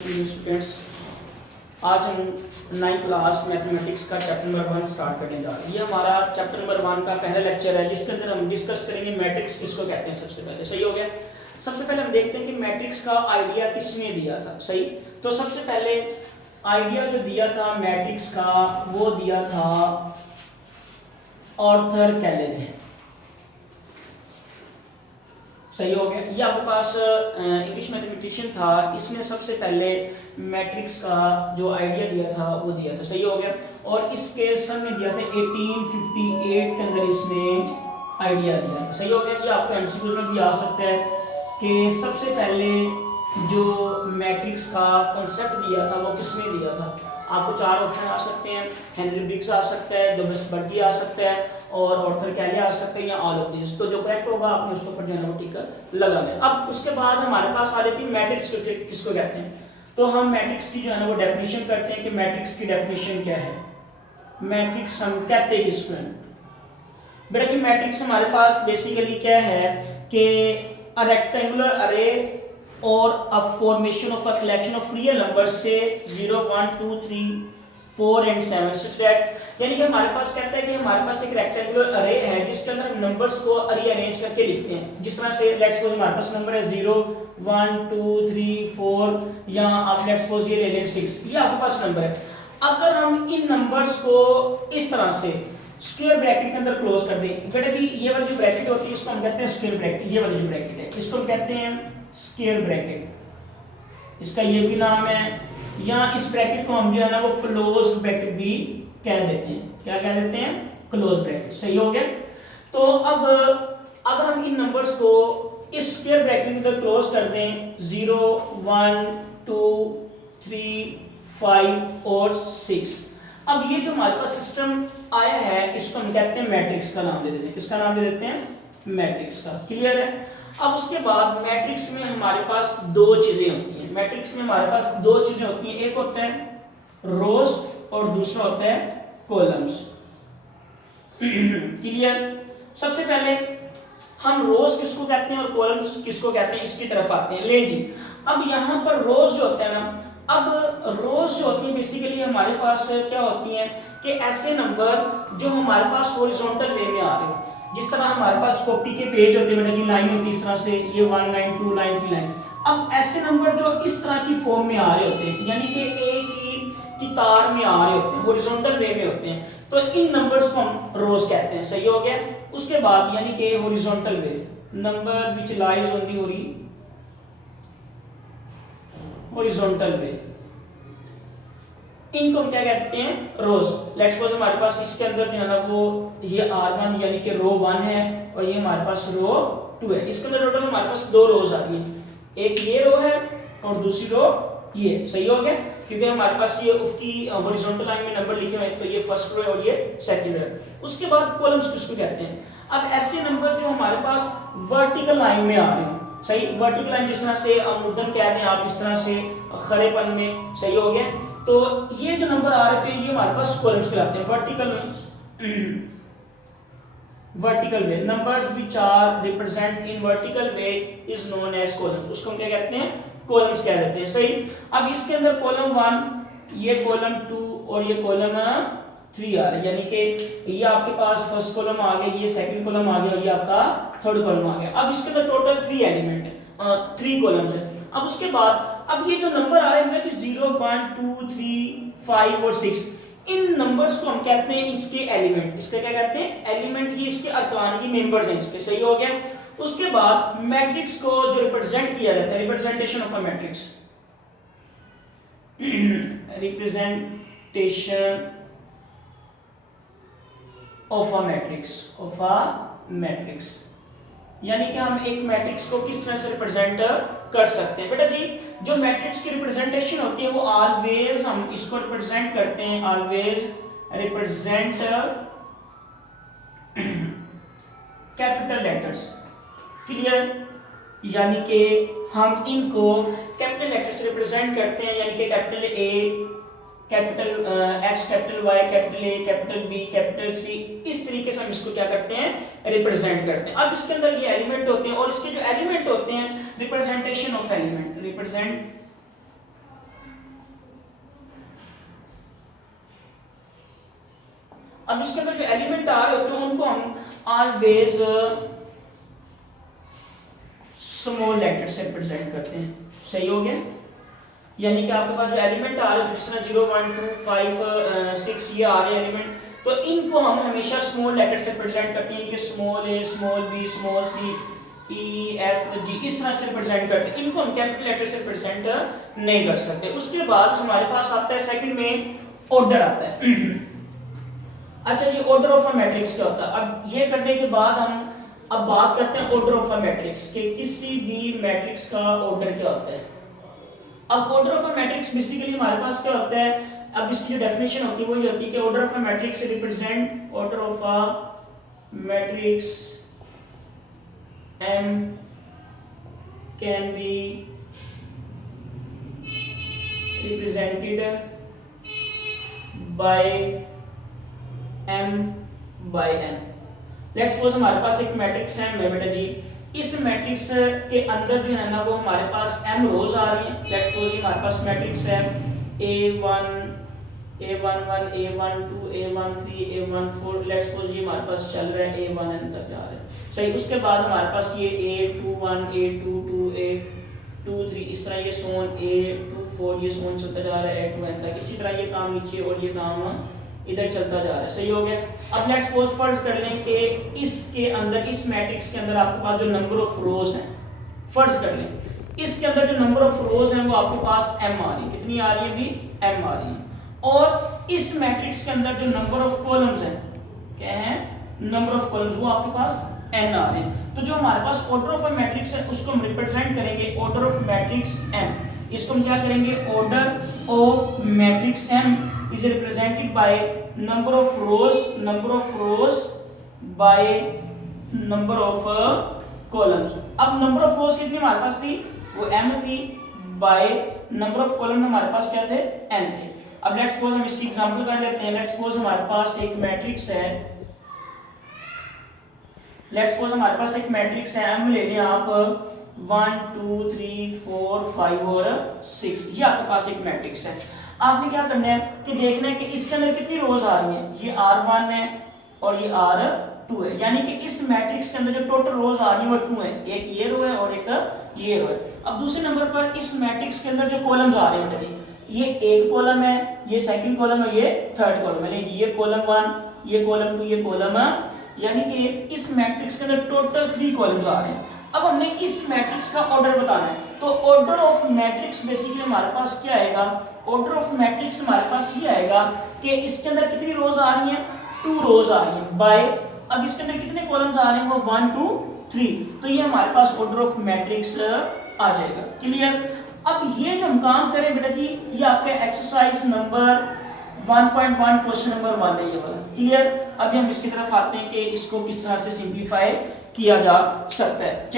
Students, आज हम 9th class mathematics का चैप्टर नंबर 1 स्टार्ट करने जा रहे हैं। ये हमारा चैप्टर नंबर 1 का पहला लेक्चर है जिसके अंदर हम डिस्कस करेंगे मैट्रिक्स किसको कहते हैं। सबसे पहले सही हो गया। सबसे पहले हम देखते हैं कि मैट्रिक्स का आइडिया किसने दिया था। सही, तो सबसे पहले आइडिया जो दिया था मैट्रिक्स का वो दिया था आर्थर कैले ने। सही हो गया। ये आपके पास इंग्लिश मैथमेटिशियन था, इसने सबसे पहले मैट्रिक्स का जो आइडिया दिया था वो दिया था। सही हो गया। और इसके सन में दिया था 1858 के अंदर इसने आइडिया दिया था। सही हो गया। ये आपको एमसीक्यू में भी आ सकता है कि सबसे पहले जो मैट्रिक्स का कॉन्सेप्ट दिया था वो किसने दिया था। आपको चार ऑप्शन आ सकते हैं, हेनरी ब्रिग्स आ सकता है, डब्ल्यू आ सकता है और आर्थर कैले आ सकते हैं या ऑल ऑफ दिस। तो जो करेक्ट होगा आपने उसके ऊपर जो है वो टिक लगाना है। अब उसके बाद हमारे पास आ रही थी मैट्रिक्स किसको कहते हैं। तो हम मैट्रिक्स की जो है ना वो डेफिनेशन करते हैं कि मैट्रिक्स की डेफिनेशन क्या है। मैट्रिक्स हम कहते हैं किसको है बेटा कि मैट्रिक्स हमारे पास बेसिकली क्या है कि अ रेक्टेंगुलर अरे और a formation of a collection of real numbers से 0 1 2 3 4 एंड 7 such that यानी कि हमारे पास कहता है कि हमारे पास एक रेक्टेंगुलर अरे है जिसके अंदर हम नंबर्स को रीअरेंज करके लिखते हैं। जिस तरह से लेट्स सपोज हमारे पास नंबर है 0 1 2 3 4 या आप लेट्स सपोज ये ले लें 6, ये आपके पास नंबर है। अगर हम इन नंबर्स को इस तरह से स्क्वायर ब्रैकेट के अंदर क्लोज कर दें बेटा कि ये वाली जो ब्रैकेट होती है इसको हम कहते हैं स्क्वायर ब्रैकेट। ये वाली जो ब्रैकेट है इसको हम कहते हैं स्क्वायर ब्रैकेट, इसका ये भी नाम है। या इस ब्रैकेट को हम जो है ना वो क्लोज ब्रैकेट भी कह देते हैं। क्या कह देते हैं? Close bracket. सही हो गया। तो अब अगर हम इन नंबर्स को इस स्क्वायर ब्रैकेट के अंदर क्लोज कर दें 0 1 2 3 5 और 6, अब ये जो हमारे पास सिस्टम आया है इसको हम कहते हैं मैट्रिक्स का नाम दे देते हैं। किसका नाम दे देते हैं? मैट्रिक्स का। क्लियर है। अब उसके बाद मैट्रिक्स में हमारे पास दो चीजें होती हैं। मैट्रिक्स में हमारे पास दो चीजें होती हैं, एक होता है रोज और दूसरा होता है कॉलम्स। क्लियर। सबसे पहले हम रोज किसको कहते हैं और कॉलम्स किसको कहते हैं इसकी तरफ आते हैं। ले जी, अब यहाँ पर रोज जो होता है ना, अब रोज जो होती है बेसिकली हमारे पास क्या होती हैं कि ऐसे नंबर जो हमारे पास हॉरिजॉन्टल वे में आ रहे हो। जिस तरह हमारे पास कॉपी के पेज होते हैं बेटा की लाइन होती है इस तरह से, ये 1 लाइन 2 लाइन 3 लाइन। अब ऐसे नंबर जो इस तरह की फॉर्म में आ रहे होते हैं यानी कि एक ही तार में आ रहे होते हैं, हॉरिजॉन्टल वे में होते हैं, तो इन नंबर्स को हम रोज कहते हैं। सही हो गया। उसके बाद यानी कि horizontal way, number which lies on the horizontal way, इनको हम क्या कहते हैं? रोज। लेट्स सपोज हमारे पास इसके अंदर जो है ना वो ये R1 यानी कि रो 1 है और ये हमारे पास रो 2 है। इसके अंदर टोटल हमारे पास दो रोज आ रही हैं, एक ये रो है और दूसरी रो ये। सही हो गया। क्योंकि हमारे पास ये उसकी हॉरिजॉन्टल लाइन में नंबर लिखे हुए हैं, तो ये फर्स्ट रो है और ये सेकंड रो है। उसके बाद कॉलम्स किसको कहते हैं? अब ऐसे नंबर जो हमारे पास वर्टिकल लाइन में आ रहे हैं। सही, वर्टिकल लाइन जिस तरह से मुद्दन कह दें आप, इस तरह से खड़ेपन में। सही हो गया। तो ये जो नंबर आ रहे थे ये हमारे पास कॉलम्स कहलाते हैं। Vertical way, numbers which are represent in vertical way is known as column, उसको हम क्या कहते हैं? कॉलम्स कह देते हैं। सही। अब इसके अंदर कॉलम 1, ये कॉलम 2 और ये कॉलम 3 आ रहा है, यानी कि ये आपके पास फर्स्ट कॉलम आ गया, ये सेकंड कॉलम आ गया और ये आपका थर्ड कॉलम आ गया। अब इसके अंदर टोटल 3 एलिमेंट है, 3 कॉलम्स है। अब उसके बाद अब ये जो नंबर आ रहे हैं 0 1 2 3 5 और 6, इन नंबर्स को हम कहते हैं इसके एलिमेंट। इसके क्या कहते हैं? एलिमेंट। ये इसके अरकान, ये मेंबर्स हैं इसके। सही हो गया। उसके बाद मैट्रिक्स को जो रिप्रेजेंट किया जाता है, representation of a matrix, representation of a matrix, यानी कि हम एक मैट्रिक्स को किस तरह से रिप्रेजेंट कर सकते हैं। बेटा जी जो मैट्रिक्स की रिप्रेजेंटेशन होती है वो ऑलवेज हम इसको रिप्रेजेंट करते हैं, always represent capital letters. Clear. यानी कि हम इनको कैपिटल लेटर से रिप्रेजेंट करते हैं, यानी कि capital A, capital X, capital Y, capital A, capital B, capital C, इस तरीके से हम इसको क्या करते हैं? रिप्रेजेंट करते हैं। अब इसके अंदर ये एलिमेंट होते हैं और इसके जो एलिमेंट होते हैं रिप्रेजेंटेशन ऑफ एलिमेंट, रिप्रेजेंट अब इसके अंदर जो एलिमेंट आ रहे होते हैं उनको हम ऑलवेज स्मॉल लेटर से रिप्रेजेंट करते हैं। सही हो गया? यानी कि आपके पास जो एलिमेंट आ रहे हैं जिस तरह 0 1 2 5 6 ये आ रहे हैं एलिमेंट, तो इनको हम हमेशा स्मॉल लेटर से रिप्रेजेंट करते हैं, कि स्मॉल ए, स्मॉल बी, स्मॉल सी, ई, एफ, जी, इस तरह से रिप्रेजेंट करते हैं। इनको हम कैपिटल लेटर से रिप्रेजेंट नहीं कर सकते। उसके बाद हमारे पास आता है सेकंड में ऑर्डर आता है। अच्छा, ये ऑर्डर ऑफ अ मैट्रिक्स क्या होता है? अब ये करने के बाद हम अब बात करते हैं ऑर्डर ऑफ अ मैट्रिक्स, कि किसी भी मैट्रिक्स का ऑर्डर क्या होता है। अब order of a matrix basically हमारे पास क्या होता है, अब इसकी जो डेफिनेशन होती है वो ये होती है कि order of a matrix represent order of a matrix M can be represented by M by N। Let's suppose हमारे पास एक मैट्रिक्स M है बेटा जी, इस मैट्रिक्स के अंदर जो है ना वो हमारे पास M रोज आ रही है। लेट्स सपोज हमारे पास मैट्रिक्स है A1 A11 A12 A13 A14, let's suppose ये हमारे पास चल रहा है A1N तक जा रहा है। सही, उसके बाद हमारे पास ये A21 A22 A23 इस तरह ये सोन A24 ये सोन चलता जा रहा है A2N तक, इसी तरह ये काम नीचे और ये काम इधर चलता जा रहा है। सही हो गया? अब लेट्स सपोज फर्ज कर लें कि इसके अंदर, इस मैट्रिक्स के अंदर आपके पास जो नंबर ऑफ रोज हैं, फर्ज कर लें इसके अंदर जो नंबर ऑफ रोज हैं वो आपके पास m आ रही है। कितनी आ रही है अभी? m आ रही है। और इस मैट्रिक्स के अंदर जो नंबर ऑफ कॉलम्स हैं, क्या है? नंबर ऑफ कॉलम्स, वो आपके पास n आ रहे हैं। तो जो हमारे पास ऑर्डर ऑफ अ मैट्रिक्स है उसको हम रिप्रेजेंट करेंगे ऑर्डर ऑफ मैट्रिक्स m। इसको हम क्या करेंगे? Order of matrix m is represented by number of rose by number of columns. अब नंबर ऑफ रोज कितनी हमारे पास थी? वो m थी, बाय नंबर ऑफ कॉलम हमारे पास क्या थे? n थे। अब लेट्स सपोज हम इसकी एग्जांपल कर लेते हैं। लेट्स सपोज हमारे पास एक मैट्रिक्स है, लेट्स सपोज हमारे पास एक मैट्रिक्स है, हम ले लें आप 1 2 3 4 5 और 6, ये आपके पास एक मैट्रिक्स है। आपने क्या करना है कि देखना है कि इसके अंदर कितनी रोज आ रही हैं। ये R1 है और ये R2 है, यानी कि इस मैट्रिक्स के अंदर जो टोटल रोज आ रही है वो 2 है, एक ये रो है और एक ये रो है। अब दूसरे नंबर पर इस मैट्रिक्स के अंदर जो कॉलम्स आ रहे हैं बेटा जी, ये एक कॉलम है, ये सेकंड कॉलम है, ये थर्ड कॉलम है। ये कॉलम 1, ये कॉलम 2, ये कॉलम, यानी कि इस मैट्रिक्स के अंदर टोटल 3 कॉलम्स आ रहे हैं। अब हमने इस मैट्रिक्स का ऑर्डर बताना है, तो ऑर्डर ऑफ मैट्रिक्स बेसिकली हमारे पास क्या आएगा? ऑर्डर ऑफ मैट्रिक्स हमारे पास ये आएगा कि इसके अंदर कितनी रोज आ रही हैं? 2 रोज आ रही हैं, बाय अब इसके अंदर कितने कॉलम्स आ रहे हैं? वो 1 2 3, तो ये हमारे पास ऑर्डर ऑफ मैट्रिक्स आ जाएगा। क्लियर? अब ये जो हम काम करें बेटा जी, ये आपके एक्सरसाइज नंबर 1.1 क्वेश्चन नंबर 1 है ये वाला। क्लियर? अभी हम इसकी तरफ आते हैं कि इसको किस तरह से सिंप्लीफाई किया जा सकता है।